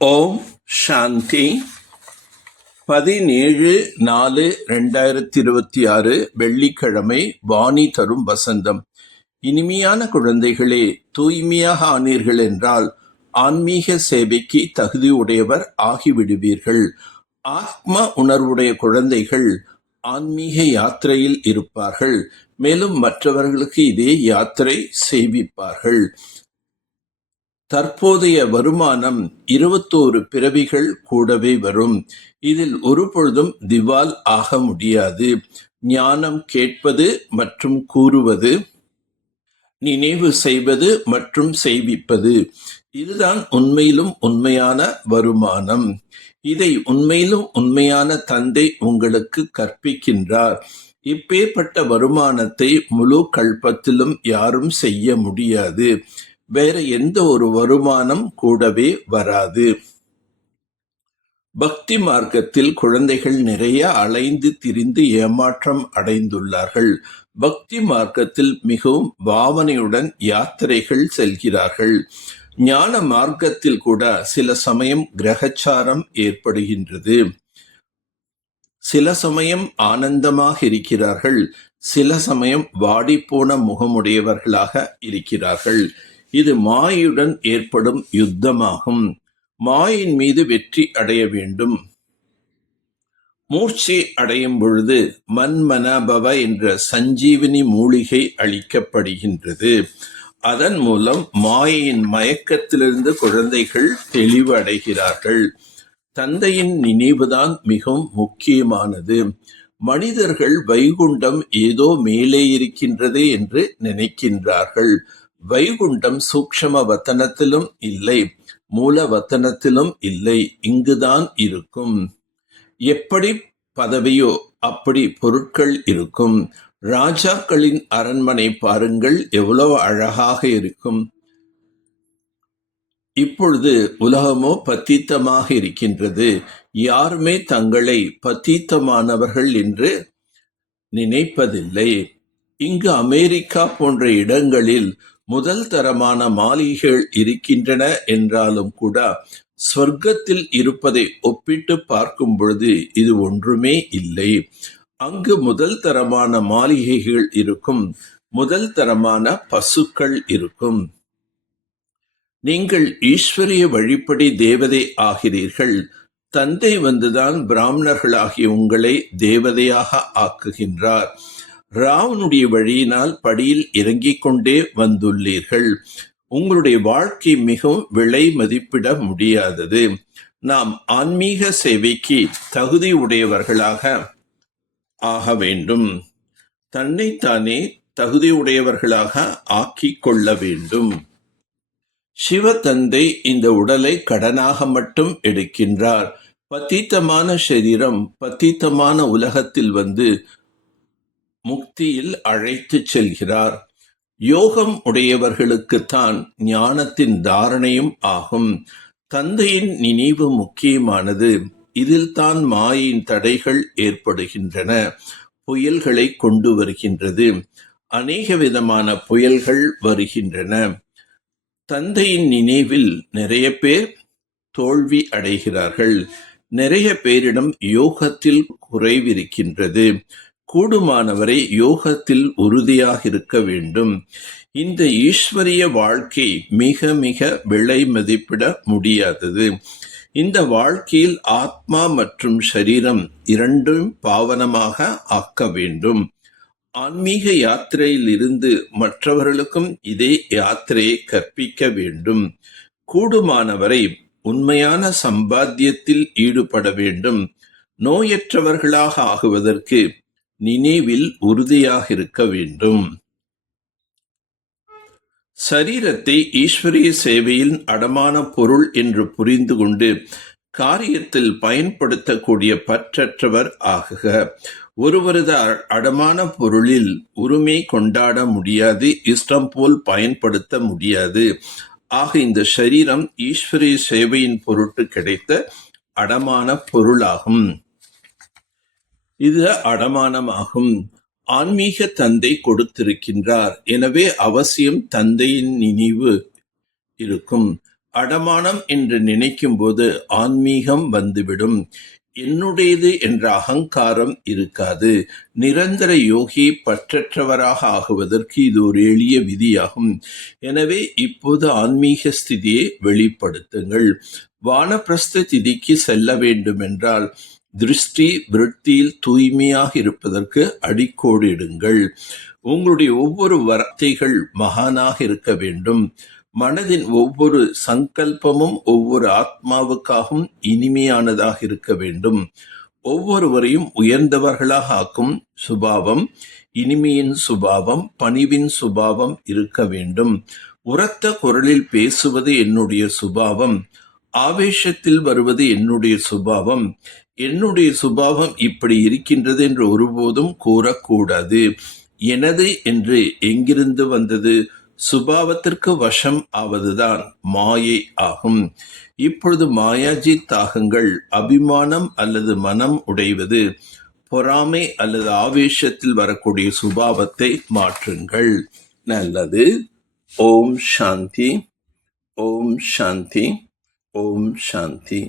ஓம் சாந்தி. 17/4/2026 வெள்ளிக்கிழமை. வாணி தரும் வசந்தம். இனிமையான குழந்தைகளே, தூய்மையாக ஆனீர்கள் என்றால் ஆன்மீக சேவைக்கு தகுதி உடையவர் ஆகிவிடுவீர்கள். ஆத்ம உணர்வுடைய குழந்தைகள் ஆன்மீக யாத்திரையில் இருப்பார்கள். மேலும் மற்றவர்களுக்கு இதே யாத்திரை செய்விப்பார்கள். தற்போதைய வருமானம் 21 பிறவிகள் கூடவே வரும். இதில் ஒரு பொழுதும் திவால் ஆக முடியாது. ஞானம் கேட்பது மற்றும் கூறுவது, நினைவு செய்வது மற்றும் செய்விப்பது, இதுதான் உண்மையிலும் உண்மையான வருமானம். இதை உண்மையிலும் உண்மையான தந்தை உங்களுக்கு கற்பிக்கின்றார். இப்பேற்பட்ட வருமானத்தை முழு கல்பத்திலும் யாரும் செய்ய முடியாது. வேற எந்த ஒரு வருமானம் கூடவே வராது. பக்தி மார்க்கத்தில் குழந்தைகள் நிறைய அலைந்து திரிந்து ஏமாற்றம் அடைந்துள்ளார்கள். பக்தி மார்க்கத்தில் மிகவும் பாவனையுடன் யாத்திரைகள் செல்கிறார்கள். ஞான மார்க்கத்தில் கூட சில சமயம் கிரகச்சாரம் ஏற்படுகின்றது. சில சமயம் ஆனந்தமாக இருக்கிறார்கள், சில சமயம் வாடிப்போன முகமுடையவர்களாக இருக்கிறார்கள். இது மாயையுடன் ஏற்படும் யுத்தமாகும். மாயின் மீது வெற்றி அடைய வேண்டும். மூர்ச்சை அடையும் பொழுது மன்மனபவ என்ற சஞ்சீவினி மூலிகை அளிக்கப்படுகின்றது. அதன் மூலம் மாயையின் மயக்கத்திலிருந்து குழந்தைகள் தெளிவு அடைகிறார்கள். தந்தையின் நினைவுதான் மிகவும் முக்கியமானது. மனிதர்கள் வைகுண்டம் ஏதோ மேலே இருக்கின்றது என்று நினைக்கின்றார்கள். வைகுண்டம் சூக்ஷ்ம வத்தனத்திலும் இல்லை, மூல வத்தனத்திலும் இல்லை, இங்குதான் இருக்கும். எப்படி பதவியோ அப்படி பொருட்கள் இருக்கும். ராஜாக்களின் அரண்மனை பாருங்கள், எவ்வளவு அழகாக இருக்கும். இப்பொழுது உலகமோ பத்தீத்தமாக இருக்கின்றது. யாருமே தங்களை பத்தீத்தமானவர்கள் என்று நினைப்பதில்லை. இங்கு அமெரிக்கா போன்ற இடங்களில் முதல் தரமான மாளிகைகள் இருக்கின்றன என்றாலும் கூட ஸ்வர்க்கத்தில் இருப்பதை ஒப்பிட்டு பார்க்கும் பொழுது இது ஒன்றுமே இல்லை. அங்கு முதல் தரமான மாளிகைகள் இருக்கும், முதல் தரமான பசுக்கள் இருக்கும். நீங்கள் ஈஸ்வரிய வழிப்படி தேவதை ஆகிறீர்கள். தந்தை வந்துதான் பிராமணர்களாகிய உங்களை தேவதையாக ஆக்குகின்றார். ராவனுடைய வழியினால் படியில் இறங்கிக் கொண்டே வந்துள்ளீர்கள். உங்களுடைய வாழ்க்கை மிகவும் விலை மதிப்பிட முடியாதது. நாம் ஆன்மீக சேவைக்கு தகுதி உடையவர்களாக ஆக வேண்டும். தன்னைத்தானே தகுதி உடையவர்களாக ஆக்கிக் கொள்ள வேண்டும். சிவ தந்தை இந்த உடலை கடனாக மட்டும் எடுக்கின்றார். பத்தீத்தமான சரீரம் பத்தீத்தமான உலகத்தில் வந்து முக்தியில் அழைத்து செல்கிறார். யோகம் உடையவர்களுக்குத்தான் ஞானத்தின் தாரணையும் ஆகும். தந்தையின் நினைவு முக்கியமானது. இதில் தான் மாயின் தடைகள் ஏற்படுகின்றன. புயல்களை கொண்டு வருகின்றது. அநேக விதமான புயல்கள் வருகின்றன. தந்தையின் நினைவில் நிறைய பேர் தோல்வி அடைகிறார்கள். நிறைய பேரிடம் யோகத்தில் குறைவிருக்கின்றது. கூடுமானவரை யோகத்தில் உறுதியாக இருக்க வேண்டும். இந்த ஈஸ்வரிய வாழ்க்கை மிக மிக விலை மதிப்பிட முடியாதது. இந்த வாழ்க்கையில் ஆத்மா மற்றும் சரீரம் இரண்டும் பாவனமாக ஆக்க வேண்டும். ஆன்மீக யாத்திரையில் இருந்து மற்றவர்களுக்கும் இதே யாத்திரையை கற்பிக்க வேண்டும். கூடுமானவரை உண்மையான சம்பாத்தியத்தில் ஈடுபட வேண்டும். நோயற்றவர்களாக ஆகுவதற்கு நினைவில் உறுதியாக இருக்க வேண்டும். சரீரத்தை ஈஸ்வரிய சேவையின் அடமான பொருள் என்று புரிந்து கொண்டு காரியத்தில் பயன்படுத்தக்கூடிய பற்றற்றவர் ஆகுக. ஒருவரது அடமான பொருளில் உரிமை கொண்டாட முடியாது, இஷ்டம் போல் பயன்படுத்த முடியாது. ஆக இந்த சரீரம் ஈஸ்வரிய சேவையின் பொருட்டு கிடைத்த அடமான பொருளாகும். இது அடமானமாகும். ஆன்மீக தந்தை கொடுத்திருக்கின்றார். எனவே அவசியம் தந்தையின் நினைவு இருக்கும். அடமானம் என்று நினைக்கும்போது ஆன்மீகம் வந்துவிடும். என்னுடையது என்ற அகங்காரம் இருக்காது. நிரந்தர யோகி பற்றற்றவராக ஆகுவதற்கு இது ஒரு எளிய விதியாகும். எனவே இப்போது ஆன்மீக ஸ்திதியை வெளிப்படுத்துங்கள். வானப்பிரஸ்த திதிக்கு செல்ல வேண்டுமென்றால் திருஷ்டி விருத்தியில் தூய்மையாக இருப்பதற்கு அடிக்கோடிடுங்கள். உங்களுடைய ஒவ்வொரு வார்த்தைகள் மகானாக இருக்க வேண்டும். மனதின் ஒவ்வொரு சங்கல்பமும் ஒவ்வொரு ஆத்மாவுக்காகவும் இனிமையானதாக இருக்க வேண்டும். ஒவ்வொருவரையும் உயர்ந்தவர்களாக ஆக்கும் சுபாவம், இனிமையின் சுபாவம், பணிவின் சுபாவம் இருக்க வேண்டும். உரத்த குரலில் பேசுவது என்னுடைய சுபாவம், ஆவேசத்தில் வருவது என்னுடைய சுபாவம். என்னுடைய சுபாவம் இப்படி இருக்கின்றது என்று ஒருபோதும் கூறக்கூடாது. எனது என்று எங்கிருந்து வந்தது? சுபாவத்திற்கு வசம் ஆவதுதான் மாயை ஆகும். இப்பொழுது மாயாஜி தாகங்கள் அபிமானம் அல்லது மனம் உடைவது, பொறாமை அல்லது ஆவேசத்தில் வரக்கூடிய சுபாவத்தை மாற்றுங்கள். நல்லது. ஓம் சாந்தி, ஓம் சாந்தி, ஓம் சாந்தி.